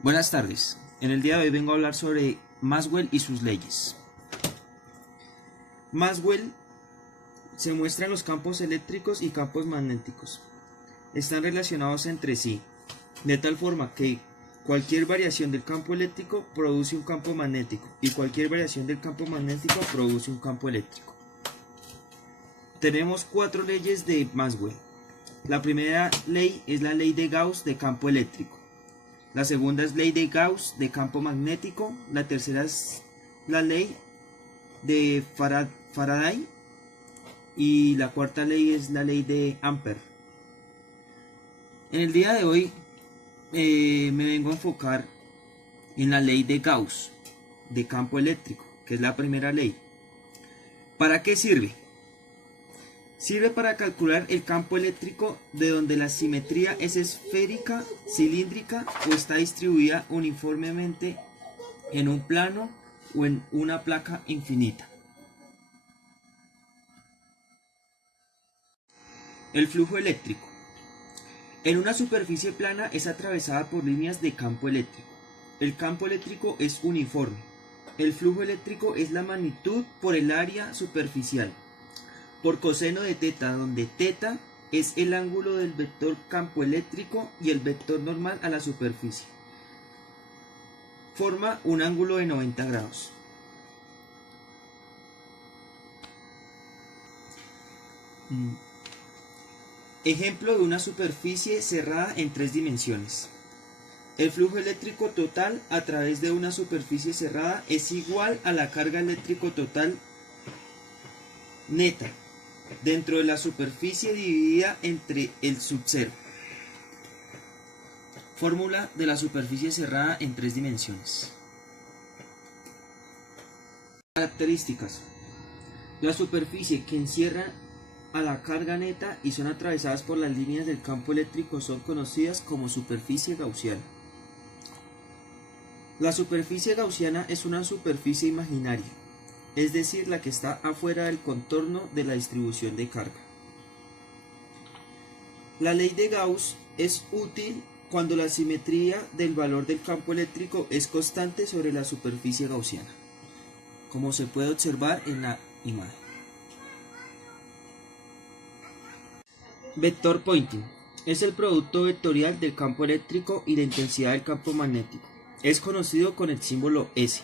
Buenas tardes. En el día de hoy vengo a hablar sobre Maxwell y sus leyes. Maxwell se muestra en los campos eléctricos y campos magnéticos. Están relacionados entre sí, de tal forma que cualquier variación del campo eléctrico produce un campo magnético y cualquier variación del campo magnético produce un campo eléctrico. Tenemos 4 leyes de Maxwell. La primera ley es la ley de Gauss de campo eléctrico. La segunda es ley de Gauss de campo magnético. La tercera es la ley de Faraday. Y la cuarta ley es la ley de Ampère. En el día de hoy me vengo a enfocar en la ley de Gauss de campo eléctrico, que es la primera ley. ¿Para qué sirve? Sirve para calcular el campo eléctrico de donde la simetría es esférica, cilíndrica o está distribuida uniformemente en un plano o en una placa infinita. El flujo eléctrico. En una superficie plana es atravesada por líneas de campo eléctrico. El campo eléctrico es uniforme. El flujo eléctrico es la magnitud por el área superficial, por coseno de teta, donde teta es el ángulo del vector campo eléctrico y el vector normal a la superficie. Forma un ángulo de 90 grados. Ejemplo de una superficie cerrada en 3 dimensiones. El flujo eléctrico total a través de una superficie cerrada es igual a la carga eléctrica total neta dentro de la superficie dividida entre el subcero. Fórmula de la superficie cerrada en 3 dimensiones. Características. La superficie que encierra a la carga neta y son atravesadas por las líneas del campo eléctrico son conocidas como superficie gaussiana. La superficie gaussiana es una superficie imaginaria, es decir, la que está afuera del contorno de la distribución de carga. La ley de Gauss es útil cuando la simetría del valor del campo eléctrico es constante sobre la superficie gaussiana, como se puede observar en la imagen. Vector Poynting es el producto vectorial del campo eléctrico y la intensidad del campo magnético. Es conocido con el símbolo S.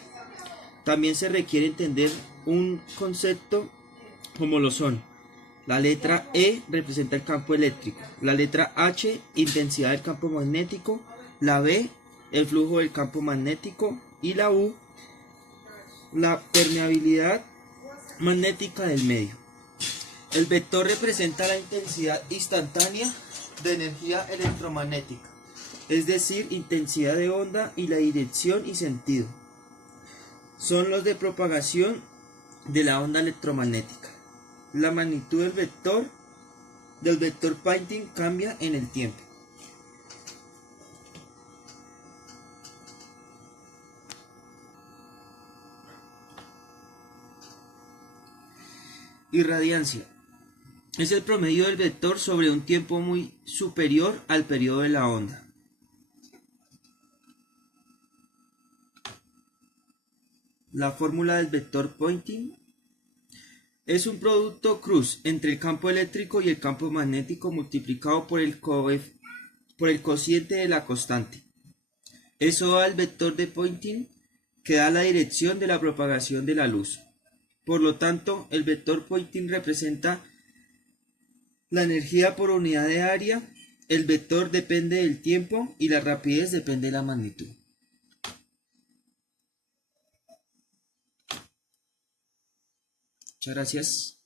También se requiere entender un concepto como lo son: la letra E representa el campo eléctrico, la letra H intensidad del campo magnético, la B el flujo del campo magnético y la U la permeabilidad magnética del medio. El vector representa la intensidad instantánea de energía electromagnética, es decir, intensidad de onda, y la dirección y sentido son los de propagación de la onda electromagnética. La magnitud del vector Poynting cambia en el tiempo. Irradiancia es el promedio del vector sobre un tiempo muy superior al periodo de la onda. La fórmula del vector Poynting es un producto cruz entre el campo eléctrico y el campo magnético multiplicado por el cociente de la constante. Eso da el vector de Poynting, que da la dirección de la propagación de la luz. Por lo tanto, el vector Poynting representa la energía por unidad de área, el vector depende del tiempo y la rapidez depende de la magnitud. Muchas gracias.